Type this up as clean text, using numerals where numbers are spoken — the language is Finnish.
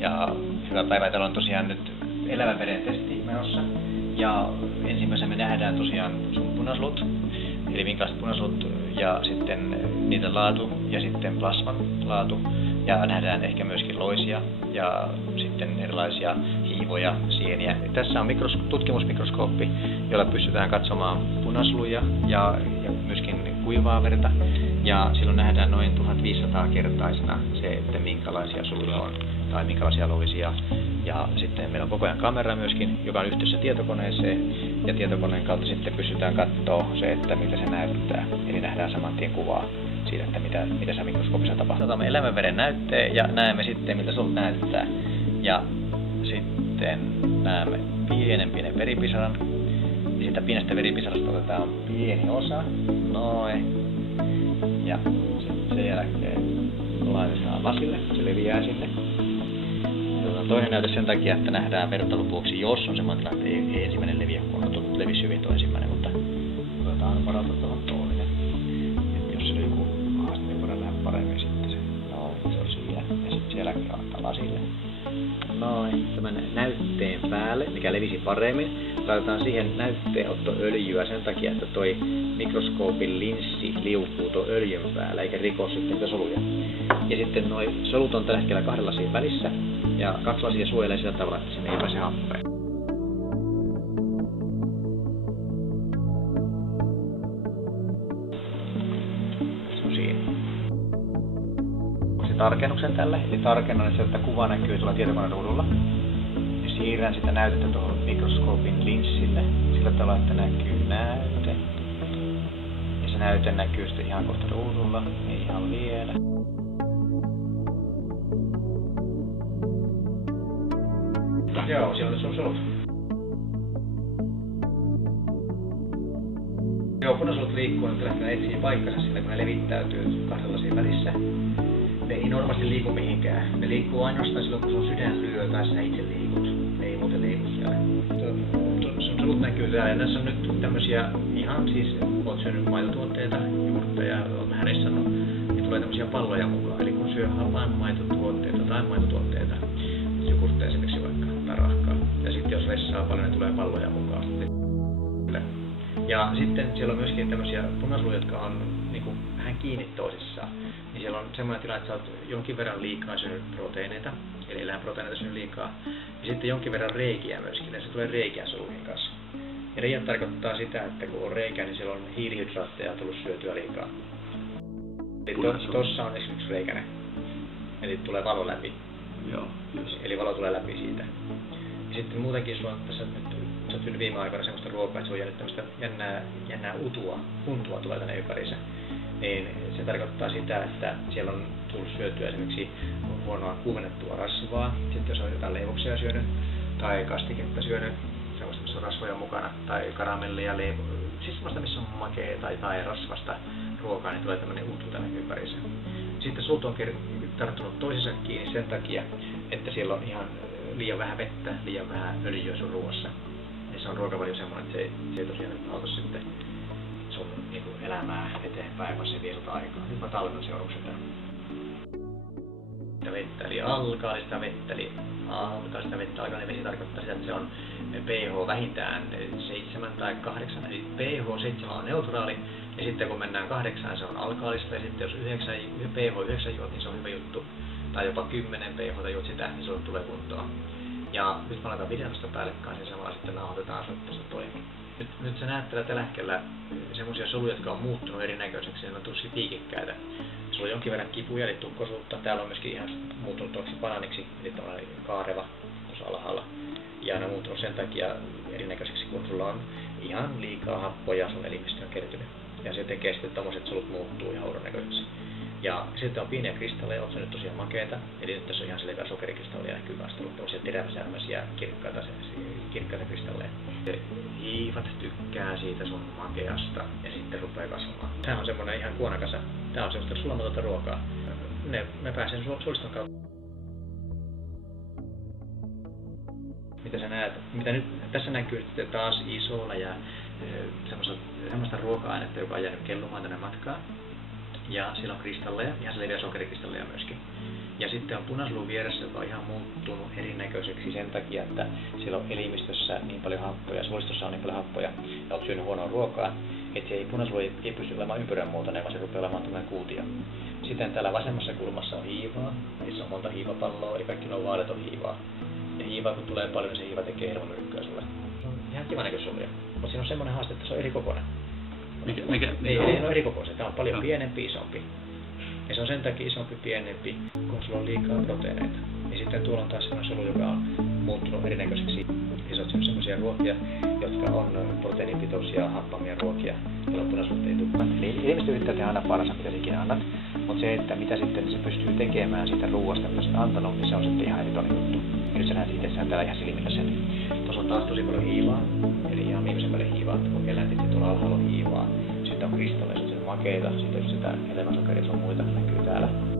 Ja hyvää päivää, täällä on tosiaan nyt elävän veden testi menossa. Ja ensimmäisenä me nähdään tosiaan sun punasolut, eli minkälaiset punasolut ja sitten niiden laatu ja sitten plasman laatu. Ja nähdään ehkä myöskin loisia ja sitten erilaisia hiivoja, sieniä. Tässä on tutkimusmikroskooppi, jolla pystytään katsomaan punasoluja ja myöskin kuivaa verta. Ja silloin nähdään noin 1500-kertaisena se, että minkälaisia soluja on tai minkälaisia loisia. Ja sitten meillä on koko ajan kamera myöskin, joka on yhteydessä tietokoneeseen. Ja tietokoneen kautta sitten pystytään katsoa se, että miltä se näyttää. Eli nähdään saman tien kuvaa siitä, että mitä se mikroskoopissa tapahtuu. Otamme elämänveren näytteen ja näemme sitten, miltä solut näyttää. Ja sitten näemme pienen veripisaran. Ja siitä pienestä veripisarasta otetaan pieni osa. Noin. Ja sitten sen jälkeen laitetaan lasille, se leviää sinne. Ja toinen näyte sen takia, että nähdään vertailun vuoksi, jos on semmoinen tilanne, että ei ensimmäinen leviä, kun on levisi hyvin tuo ensimmäinen, mutta otetaan varautettavan toinen. Et jos se on joku haaste, niin voidaan nähdä paremmin sitten se. No, se on sillä. Ja sitten siellä laitetaan lasille. Noin, tämän näytteen päälle, mikä levisi paremmin, laitetaan siihen näytteenottoöljyä sen takia, että toi mikroskoopin linssi liukuu tuon öljyn päällä, eikä riko sitten niitä soluja. Ja sitten noi solut on tällä hetkellä 2 lasin välissä, ja 2 lasia suojelee sillä tavalla, että sinne ei pääse happea. Se on siinä. Tarkennuksen tälle, eli tarkennan se, että kuva näkyy tuolla tietokoneen ruudulla. Ja siirrän sitä näytettä tuohon mikroskoopin linssille, sillä tavalla, että näkyy näyte. Ja se näyte näkyy sitten ihan kohta ruudulla, ei ihan vielä. Joo, siellä on sun solut. Joo, punasolut liikkuu, nyt lähdetään etsii paikkansa sillä, kun ne levittäytyy 2 lasin välissä. Ne ei normaalisti liiku mihinkään. Ne liikkuu ainoastaan silloin, kun sun sydän lyö tai sinä itse liikut. Ne ei muuten liiku siellä. Sun solut näkyy täällä. Ja tässä on nyt tämmösiä ihan siis, oot syönyt maitotuotteita, jogurtteja, oot vähän rissannut, niin tulee tämmösiä palloja mukaan. Eli kun syö vain maitotuotteita tai maitotuotteita, jogurtteja esimerkiksi vaikka, tai rahkaa. Ja sitten jos ressaa paljon, niin tulee palloja mukaan. Ja sitten siellä on myöskin tämmösiä punasoluja, jotka on niinku vähän kiinni toisissaan. Niin siellä on semmoinen tilanne, että sä oot jonkin verran liikaa syönyt proteiineita, eli eläinproteiineita syönyt liikaa. Ja sitten jonkin verran reikiä myöskin, ja se tulee reikiä soluihin kanssa. Ja reijät tarkoittaa sitä, että kun on reikä, niin siellä on hiilihydraatteja tullut syötyä liikaa. Eli tossa on esimerkiksi reikäinen. Eli tulee valo läpi. Joo, just. Eli valo tulee läpi siitä. Ja sitten muutenkin sulla on tässä nyt, sä oot syönyt viime aikoina semmoista ruokaa, että se on jäänyt tämmöistä jännää untua tulee tänne ympäriinsä. Niin se tarkoittaa sitä, että siellä on tullut syötyä esimerkiksi huonoa kuumennettua rasvaa. Sitten jos on jotain leivoksia syönyt tai kastiketta syönyt, semmoista missä on rasvoja mukana, tai karamellia, siis semmoista missä on makea tai rasvasta ruokaa, niin tulee tämmöinen untu tänne ympäriinsä. Sitten sulta on tarttunut toisensa kiinni sen takia, että siellä on ihan liian vähän vettä, liian vähän öljyä sun ruoassa. Ja se on ruokavalio semmoinen, että se ei tosiaan auta sitten sun niinku elämää eteenpäin, vaan se vie sulta aikaa. Nyt mä talvennan seuraukset tämän. Sitä vettä, eli alkaalista vettä, alkainen vesi tarkoittaa sitä, että se on pH vähintään 7 tai 8, eli pH 7 on neutraali, ja sitten kun mennään 8, se on alkaalista, ja sitten jos pH 9 juot, niin se on hyvä juttu, tai jopa 10 pH juot sitä, niin se tulee kuntoon. Ja nyt mä laitan videosta päällekkäin, ja samalla sitten nauhoitetaan tästä toinen. Nyt sä näet tällä hetkellä semmoisia soluja, jotka on muuttunut erinäköiseksi, ne on tosi piikikkäitä. Sulla on jonkin verran kipuja, eli tukkosuutta. Täällä on myöskin ihan muuttunut tuoksi banaaniksi, eli tämmöinen kaareva tuossa alhaalla. Ja ne on muuttunut sen takia erinäköiseksi, kun sulla on ihan liikaa happoja sun elimistöön kertynyt. Ja se tekee sitten tommoset solut muuttuu ihan oudon näköiseksi. Ja sitten on pieniä kristalleja, on se nyt tosiaan makeita. Eli nyt tässä on ihan selkeä sokerikristalleja näkyy kanssa, tullut tämmöisiä teräväsärmäisiä kirkkaita kristalleja. Hiivat tykkää siitä sun makeasta ja sitten rupeaa kasvamaan. Tää on semmonen ihan kuonakasa. Tää on semmoista sulamatonta ruokaa. Me pääsen suoliston kautta. Mitä sä näet? Mitä nyt tässä näkyy taas iso läjä semmoista ruoka-ainetta, joka on jäänyt kellumaan tänne matkaan. Ja siellä on kristalleja, ihan selviä sokerikristalleja myöskin. Ja sitten on punasolun vieressä, joka on ihan muuttunut erinäköiseksi sen takia, että siellä on elimistössä niin paljon happoja, suolistossa on niin paljon happoja ja olet syönyt huonoa ruokaa, että se punasolu ei pysty olemaan ympyrän muotoinen, vaan se rupeaa olemaan tämmöinen kuutio. Sitten täällä vasemmassa kulmassa on hiivaa, missä on monta hiivapalloa, eli kaikki nuo vaalet on hiivaa. Ja hiivaa kun tulee paljon, niin se hiiva tekee hermomyrkkyä sulle. Se on ihan kiva näköisoluja, mutta siinä on semmoinen haaste, että se on eri kokoinen. Ei ole eri kokoinen, tämä on paljon pienempi, isompi. Ja se on sen takia isompi, pienempi, kun sulla on liikaa proteiineita. Ja sitten tuolla on taas sellainen solu, joka on muuttunut erinäköiseksi. Ja se on sellaisia ruokia, jotka on proteiinipitoisia, happamia ruokia, joilla punasolut ei tule. Eli ihmiset yrittää tehdä aina paransa, mitä ikinä annat. Mutta se, että mitä sitten se pystyy tekemään siitä ruuasta, mitä sen antanut, niin se on sitten ihan eri toinen juttu. Ja nyt sä näet itsessään täällä ihan silmillä sen. Tuossa on taas tosi paljon hiivaa, eli ihan viimeisen päälle hiivaa, kun eläintit ja tuolla alhaalla on hiivaa. Sitten on kristalleja, sitten on makeita, sitten sitä elämäsokeria, se on muita, näkyy täällä.